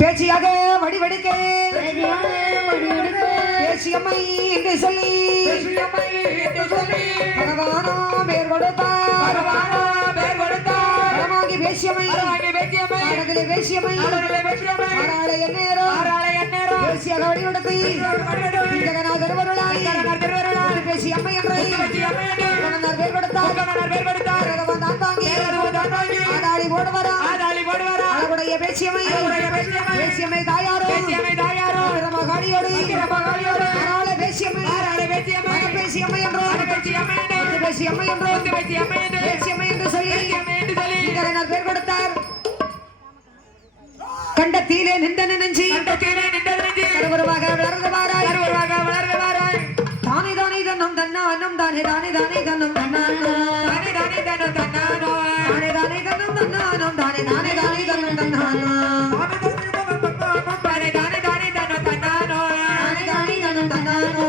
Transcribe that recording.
பேச்சியாக வடிவெடுக்க. பேச்சியம்மை என்று சொல்லி. ஜெகநாதர் வருளாய் அம்மை என்றை. பேர் கொடுத்தார் தான் தாங்கி போடுவாரா அழகுடைய பேசியம்மை பேசியம்மை தாயாரோ. மகாடியோடு ஆறாளை பேசியம்மை மகன் பேசியம்மை என்றோ. பேசியம்மை என்றோ. பேசி அம்மை என்று வந்து பேசி அம்மை என்று பேசி அம்மை என்று சொல்லி அம்மை என்று சொல்லி. இதனால் பேர் கொடுத்தார். கண்ட தீலே நின்றன நெஞ்சி. கண்ட தீலே நின்றன நெஞ்சி. கருவருவாக வளர்ந்து வாராய். கருவருவாக வளர்ந்து வாராய். தானே தானே தன்னம் தன்னா தானே தானே தானே தன்னம் தன்னானோ தானே தானே தன்னம் தன்னானோ தானே தானே தன்னம் தன்னானோ தானே தானே தானே தன்னானோ தானே தானே தானே தன்னானோ